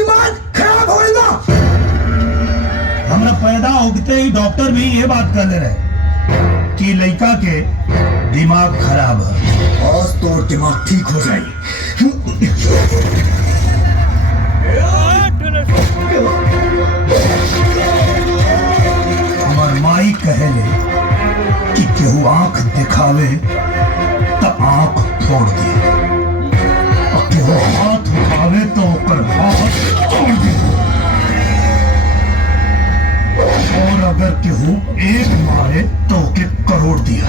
दिमाग खराब होएगा। हमरा पैदा होते ही डॉक्टर भी ये बात कर ले रहे कि लड़का के दिमाग खराब है। आज तो दिमाग ठीक हो जाए। हमार माई कहेले कि केहू आंख दिखावे तो आंख फोड़ दे, और केहू हाथ उठावे तो ओकर हाथ तोड़ दे, और अगर केहू एक मारे तो ओके करोड़ दिया।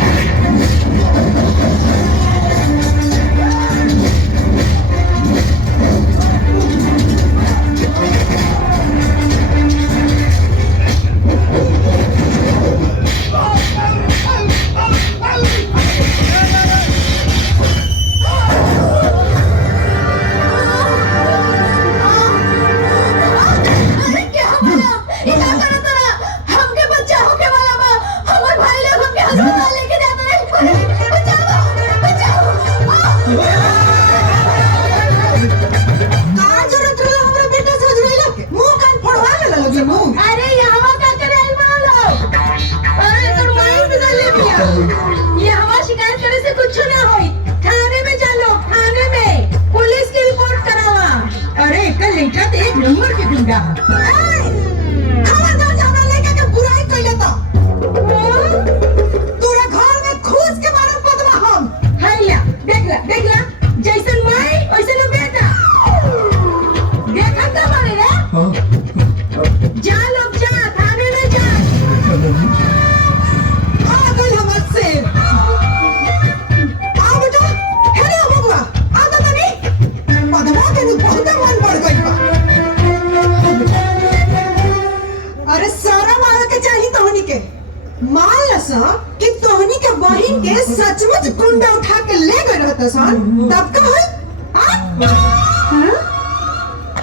कि तोहनी के बहिन के सचमुच गुंडा उठा के ले गए रहता सन, तब का है?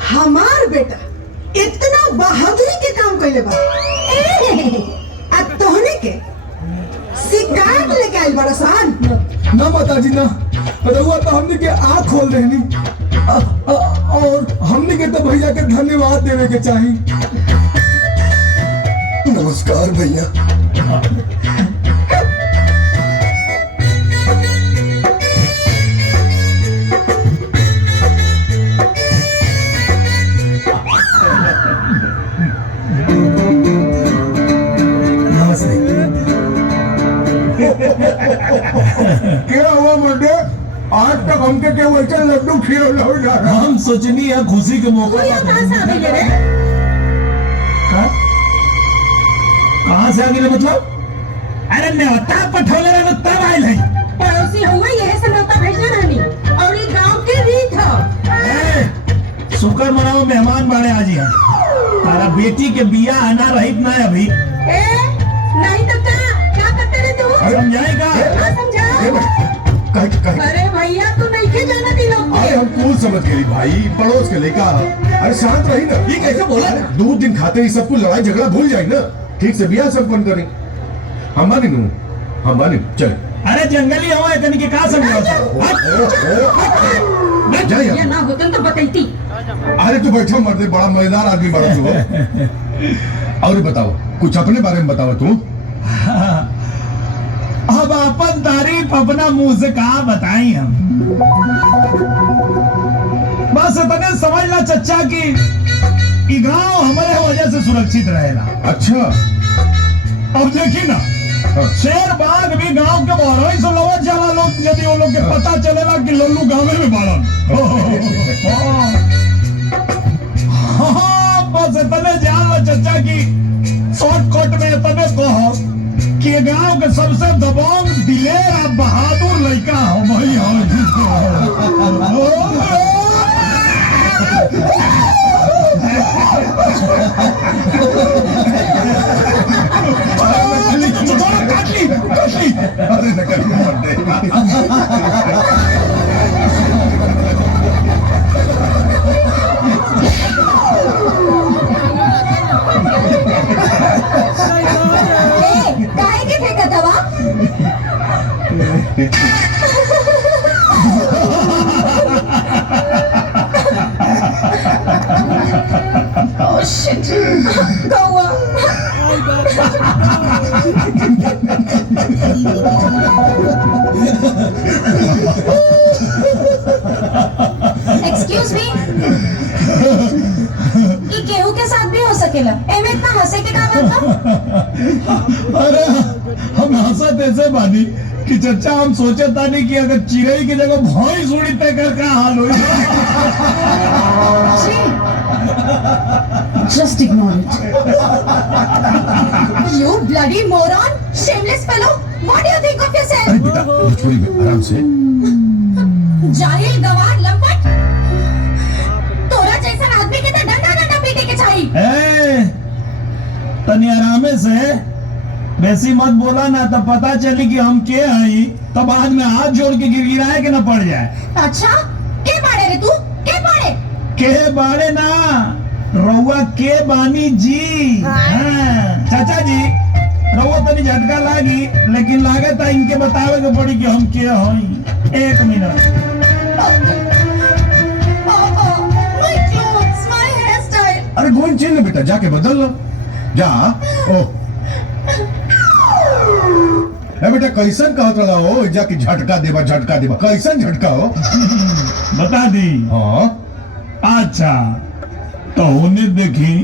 हमार बेटा इतना बहादुरी के काम कैले बा, आ तोहनी के शिकायत लेके आइल बड़ा सन। ना माताजी ना, रउआ तो हमने के आँख खोल देनी, और हमने के तो भैया के धन्यवाद देवे के चाहिए। नमस्कार भैया। क्या हुआ मुझे? आज तक हमके क्या वैसे लड्डू खिला? हम सोचनी है खुशी के मौके कहाँ से आगे मतलब? अरे न्योता पठौले रहे तब आयल है। पड़ोसी हुए यही से न्योता भेजना रहनी, और ये गांव के रीत है। शुक्र मनाओ मेहमान बाड़े आज यहाँ। तारा बेटी के बिया आना रहित ना अभी। नहीं तो क्या करते रहे तू? समझाएगा? अरे भैया तू नहीं के जाना दिलो। अरे हम कूल समझ गए भाई, पड़ोस के लेका। अरे शांत रही ना। ये कैसे बोला? 2 दिन खाते ही सब कुछ लड़ाई झगड़ा भूल जाए ना। ठीक से बिया संपन्न करें। हम बानी चल। अरे जंगली हवा है तनिक का समझाता। ये ना होतन तो बताईती। अरे तू बैठो मर्दे, बड़ा मजेदार आदमी बड़ा तू। और बताओ कुछ अपने बारे में बताओ तू। अब अपन तारीफ अपना मुंह से कहा बताई हम। बस इतने समझ ला चच्चा की गांव हमारे वजह से सुरक्षित रहेगा। अच्छा अब देखी ना, शेर बाघ भी गांव के बाहर ही लवत जाला लोग, यदि वो लोग के पता चलेगा कि लल्लू गांव में बाड़न। बस इतने जान लो चच्चा की शॉर्टकट में इतने कहो कि गांव के सबसे दबंग दिलेर और बहादुर लड़का हम ही अरे काहे के फेंका दवा? शिट कौआ एक्सक्यूज मी, ये गेहूं के साथ भी हो सकेला, एमे इतना हंसे के का बात बा? अरे हम हंसत ऐसे बानी कि चचा हम सोचे तानी कि अगर चिड़ई की जगह भैंस उड़ी तय कर का हाल होई। Just ignore it. You bloody moron, shameless fellow. What do you think of yourself? अरे बेटा भोजपुरी में आराम से। जाहिल गवार लंपट, तोरा जैसा आदमी के तो डंडा डंडा पीटे के चाहिए। ए, तनी आरामे से बेसी मत बोला ना, तब पता चली कि हम के हई, तब बाद में हाथ जोड़ के गिड़गिड़ाए के न पड़ जाए। अच्छा, के बाड़े रे तू? के बाड़े? के बाड़े ना, रउआ के बानी जी। हाँ, चाचा जी रउआ तनी झटका लागी, लेकिन लागत है इनके बतावे के पड़ी कि हम के हई। 1 minute. My clothes, my hairstyle. अरे गोइन चेंज बेटा, जाके बदल लो जा। ओ ए बेटा कैसन कहत रहा हो, जाके झटका देबा कैसन झटका हो? बता दी। हाँ अच्छा तो उन्हें देखी।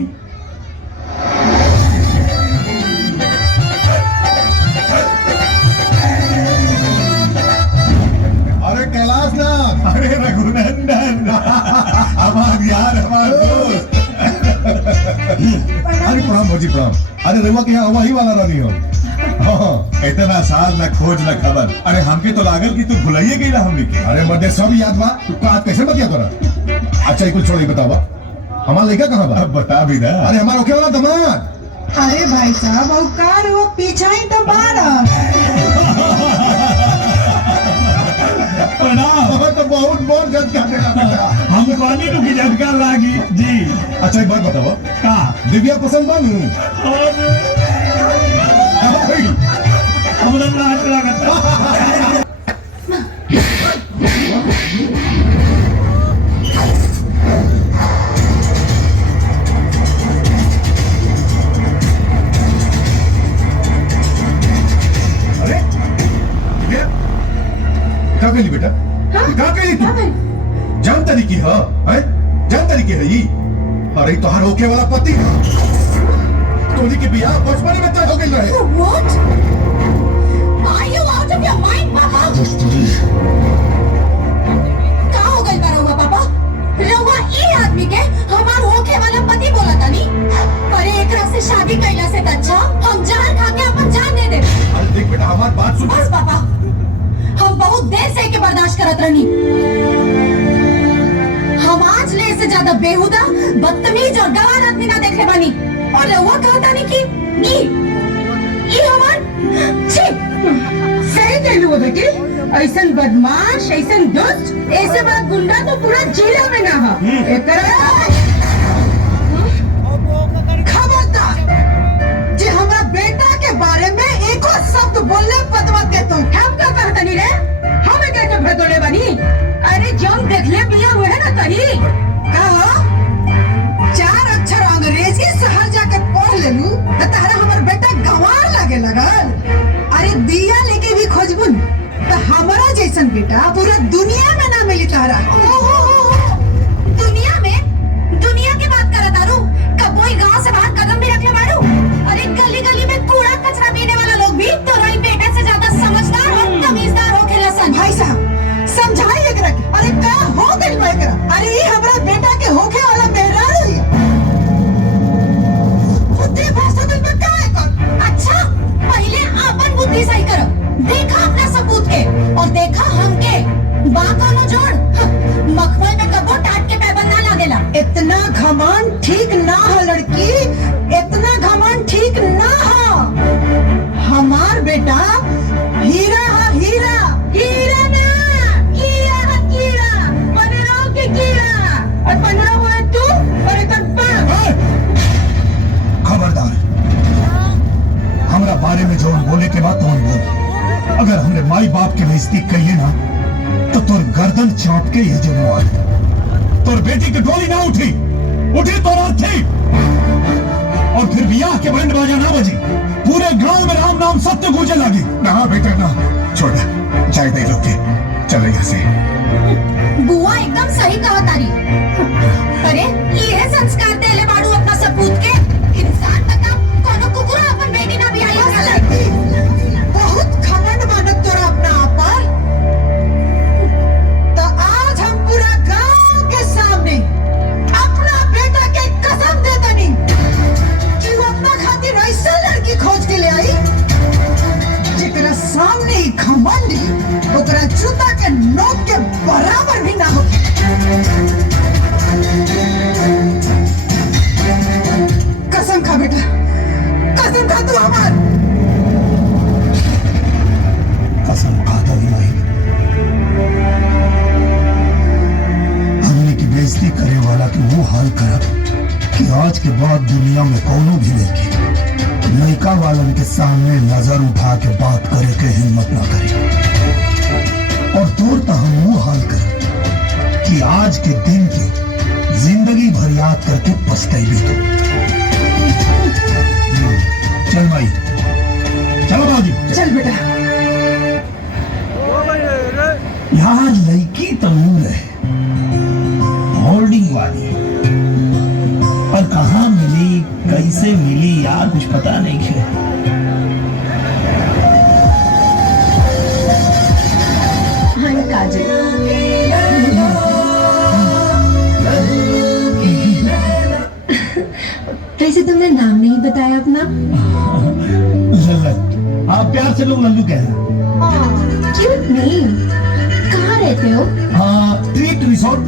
अरे कैलाश नाथ, अरे रघुनंदन, हमार यार, हमार दोस्त। अरे प्रणाम भौजी प्रणाम। अरे रउआ के यहाँ वही वाला रहनी हो। हाँ इतना साल न खोज न खबर। अरे हमके तो लागल कि तू भुलाइए गई हमने के। अरे मर्दे सब याद बा, तू का कैसे बतिया तोरा? अच्छा कुछ छोड़ी बतावा, हमारा लड़का कहाँ बा? अब बता भी ना। अरे हमारा ओके वाला दामाद। अरे भाई साहब औकार वो पीछा ही तो बारा। प्रणाम। तो बहुत बहुत झटका देगा बेटा। हम पानी टुकी झटका लागी जी। अच्छा एक बात बतावा, का दिव्या पसंद बानू? हमरा लाज लागता। अरे दिव्या क्या कहली बेटा? क्या कहली तू? जान तरीकी है, जान तरीके है ये। अरे तोहार होके वाला पति तोनी के बियाह बचपन में तय हो गई रहे। What? Are you out of your mind, पापा? का हो गइल बा रउआ पापा? रउआ ई आदमी के हमार होखे वाला पति बोला तानी। अरे एकरा से शादी कइला से त अच्छा हम जहर खा के अपन जान दे दे। अरे देख बेटा हमारी बात सुन। बस पापा, हम बहुत देर से के बर्दाश्त करत रहनी। हम आज ले से ज्यादा बेहुदा, बदतमीज और गवार आदमी ना देखे बानी। और रउआ कहता नहीं कि ई हमार छी। सही कहलू हो बेटी, ऐसन बदमाश ऐसन दुष्ट ऐसे बड़ा गुंडा तो पूरा जिला में ना हो। खबरदार जे हमरा बेटा के बारे में एको शब्द बोलने पतवत के तू हम का कहता नहीं रे? हम क्या के भदोले बनी? अरे जब देखले बिया हुए है ना तही कहो 4 अक्षर अंग्रेजी शहर जाके पढ़ लेलू तो तहरा हमर बेटा गंवार लागे लगल। अरे दिया लेके भी खोजबुन तो हमारा जैसन बेटा पूरा दुनिया में ना मिली तहरा। दुनिया की बात करत आरू। कब कोई गांव से बाहर कदम भी रखले बारू? अरे गली गली में कूड़ा कचरा पीने वाला लोग भी तोरा ही बेटे से ज्यादा समझदार और तमीजदार होखेला सन। भाई साहब समझाई एकरा के। अरे का हो गइल बा एकरा? अरे ये हमरा बेटा के होखे वाला मेहरारू है। बुद्धि भाषा दिल में का है कर? अच्छा, पहले अपन बुद्धि सही करो। देखा अपना सपूत के और देखा हमके। बातों जोड़ मखमल में कबो टाट के पैबंद ना लागेला। इतना घमंड ठीक ना हो लड़की, इतना घमंड ठीक ना हो। हमार बेटा हीरा है, हीरा हीरा ना कीड़ा है, कीड़ा पंद्रह के कीड़ा। और 15 हुए तू और एक 5। खबरदार, हमरा बारे में जो बोले के बाद तो बोल। अगर हमरे माई बाप के बेइज्जती कइले ना तो तोर गर्दन चाट के ये जो मुआर तोर बेटी के गोली ना उठी। उठी तो रात थी और फिर बियाह के बैंड बाजा ना बजी, पूरे गांव में राम नाम सत्य गूंजे लगी। ना बेटा ना, छोड़ दे, जाए दे लोग के, चले यहाँ से। बुआ एकदम सही कहा तारी। अरे ये संस्कार देले बाड़ू अपना सपूत के इंसान तक कोनो कुकुरा अपन बेटी ना बियाह बहुत घमंड मानत तोरा अपना आप पर। तो आज हम पूरा गांव के सामने अपना बेटा के कसम दे दनी कि वो अपना खातिर ऐसा लड़की खोज के ले आई जेकरा सामने ही घमंड ओकरा जूता के नोक के बराबर भी ना हो। कसम खा बेटा, कसम खा तू हमार। कसम खाता भी नहीं। हमने की बेइज्जती करे वाला के वो हाल करब कि आज के बाद दुनिया में कोनो भी लड़की लड़का वालन के सामने नजर उठा के बात करे के हिम्मत ना करे। और दूर तो हम वो हाल करें कि आज के दिन के जिंदगी भर याद करके पछताई भी। चल भाई, चलो बाबूजी। चल बेटा। यार लड़की तो नूर है, होल्डिंग वाली, पर कहाँ मिली, कैसे मिली यार कुछ पता नहीं है। हाँ काजल, वैसे तुमने नाम नहीं बताया अपना। लल्लन, आप प्यार से लोग लल्लू कह रहे हैं। Cute name. कहाँ रहते हो? Treat resort.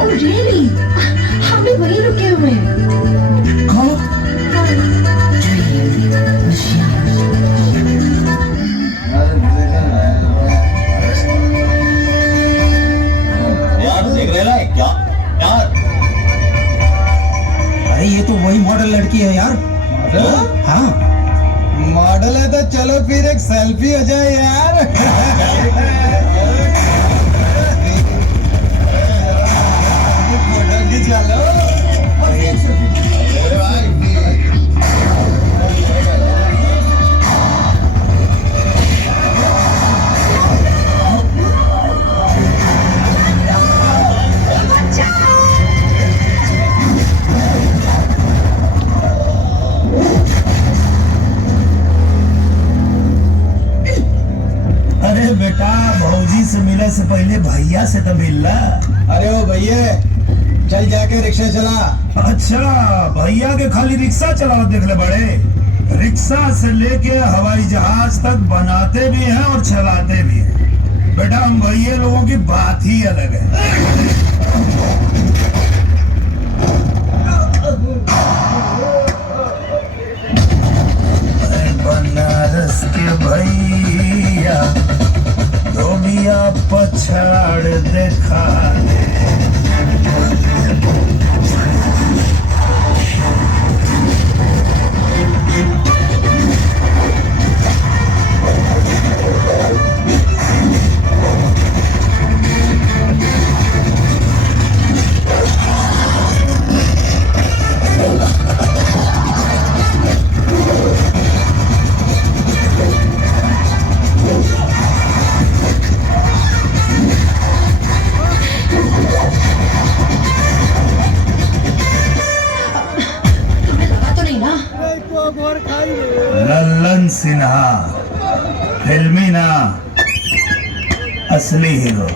Oh really? हम भी वहीं रुके हुए हैं। कहाँ? यार देख रहे हैं क्या यार? अरे ये तो वही मॉडल लड़की है यार। हाँ मॉडल है तो चलो फिर एक सेल्फी हो जाए यार। फोटो खिंचा लो। अरे बेटा, भौजी से मिले से पहले भैया से तो मिल ला। अरे ओ भैया, चल जाके रिक्शा चला। अच्छा, भैया के खाली रिक्शा चलाओ देख ले बड़े। रिक्शा से लेके हवाई जहाज तक बनाते भी हैं और चलाते भी हैं। बेटा हम भैया लोगों की बात ही अलग है। बनारस के भैया धोबिया पछाड़ देखा दे। लल्लन सिन्हा, फिल्मी ना असली हीरो।